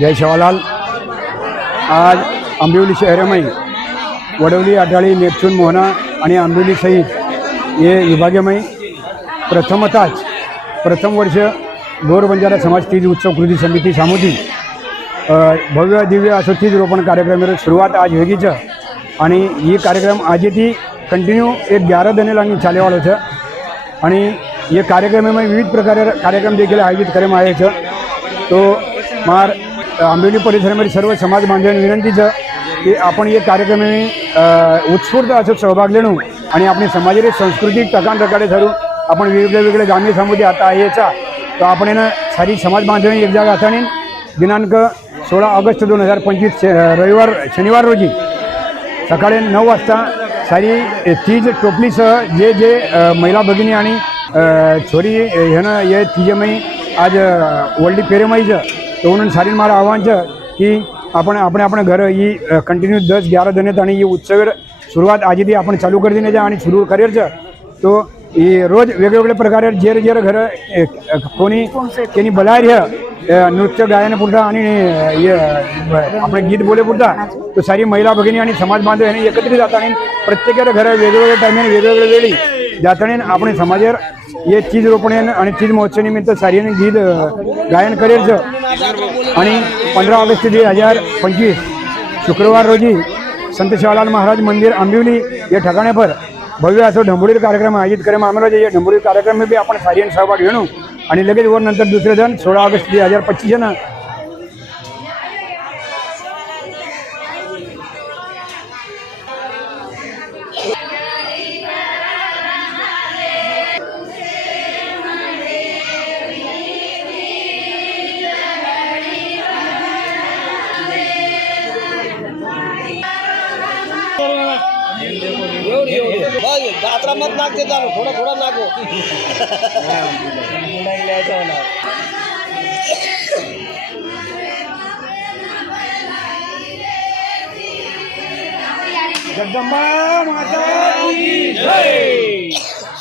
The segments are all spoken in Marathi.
जय सेवालाल। आज आंबिवली शहर में वडवली, आढाळी, नेपचून, मोहना आणि आंबिवली सहित ये विभागीय प्रथम वर्ष गोर बंजारा समाज तीज उत्सव कृती समिति सामुदी भव्य दिव्य असो तीज रोपण कार्यक्रम शुरुआत आज होगी आणि ये कार्यक्रम आज थी कंटिन्यू एक 11 दिन लागी चाले वालों है आणि ये कार्यक्रम में विविध प्रकार कार्यक्रम देखील आयोजित करेम आए छ। तो मार आंबिवली परिसर में सर्व समाज बांधवांनी विनंती है कि आपण ये कार्यक्रम में उत्स्फूर्त असो सहभाग लेणू आणि अपनी समाजाची सांस्कृतिक टकान रकाडे धरून आपण वेगवेगळे गामी समुदी आता आहे तो आपण सारी समाज बांधवांनी एक जागा असताना दिनांक 16 ऑगस्ट 2025 रविवार शनिवार रोजी सकाळी 9 वाजता सारी तीज टोपलीसह जे जे महिला भगिनी आणि छोरी ह्यानं ये तीजमयी आज वल्डी फेरेमाईचं तो म्हणून सारी मारा आव्हान है कि आपण अपने घर ही कंटिन्यू 10-11 दिन आणि ये उत्सव सुरुवात आज ती आपण चालू कर देण्याच्या आणि सुरू करेल तो ये रोज वेगवेगळे प्रकारे जेर घर कोणी त्यांनी बोलाय नृत्य गायन पुरता आणि ये अपने गीत बोले पुरता तो सारी महिला भगिनी आणि समाज बांधव यांनी एकत्रित जाताना प्रत्येक घर वेगवेगळ्या टायमाने वेगवेगळ्या वेळी जाताना आपण समाजावर ये तीज रोपण आणि तीज महोत्सव निमित्त सारी गीत गायन करेल आणि 15 ऑगस्ट 2025 शुक्रवार रोजी संत शिवालाल महाराज मंदिर आंबिवली ये ठिकाने पर भव्य असो ढंबुरी कार्यक्रम आयोजित करें आम्हाला ये ढंबुरी कार्यक्रम में भी अपन सारी सहभाग घेणू आणि लगेच वर नंतर दुसरे दिन 16 ऑगस्ट 2025 ना दात्रा मत नागते चालू थोड़ा थोड़ा नागो जगदंबा माता की जय,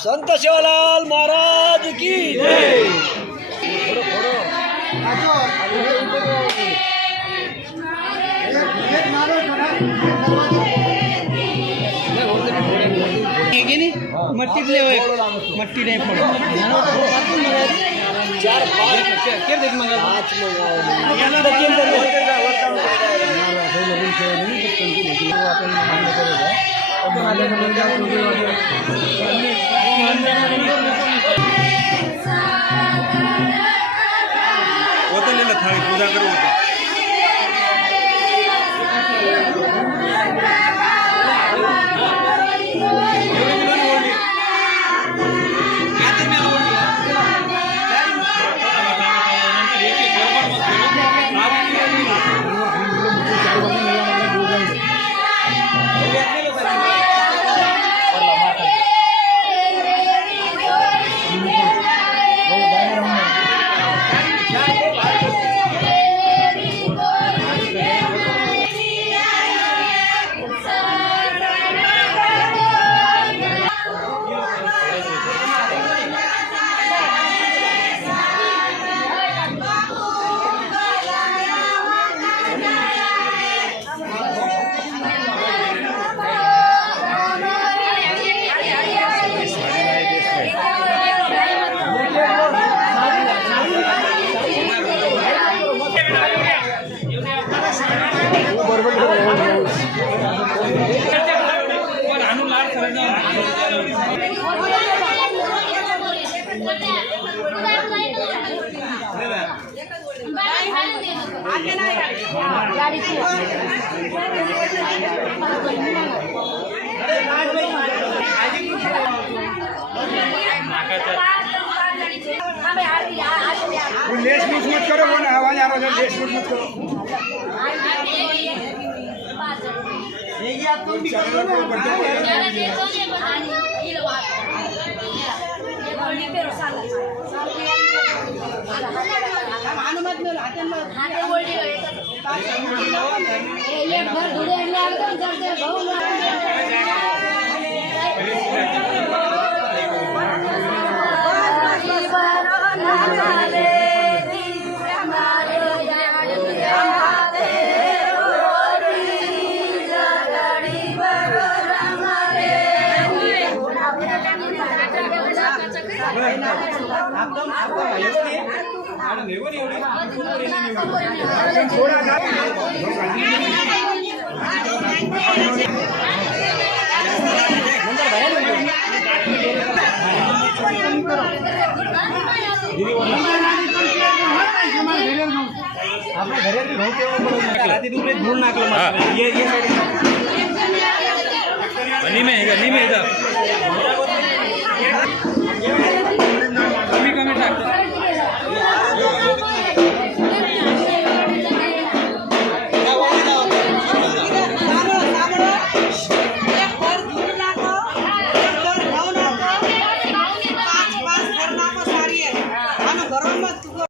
संत शिवलाल महाराज की जय। मट्टी मट्टी नहीं फोड़ 4 पूजा करो लेस मिस मत करो, वो ना आवाज आ रहा है, लेस मिस मत करो। ये आप तुम भी करो ना, ઘરમાં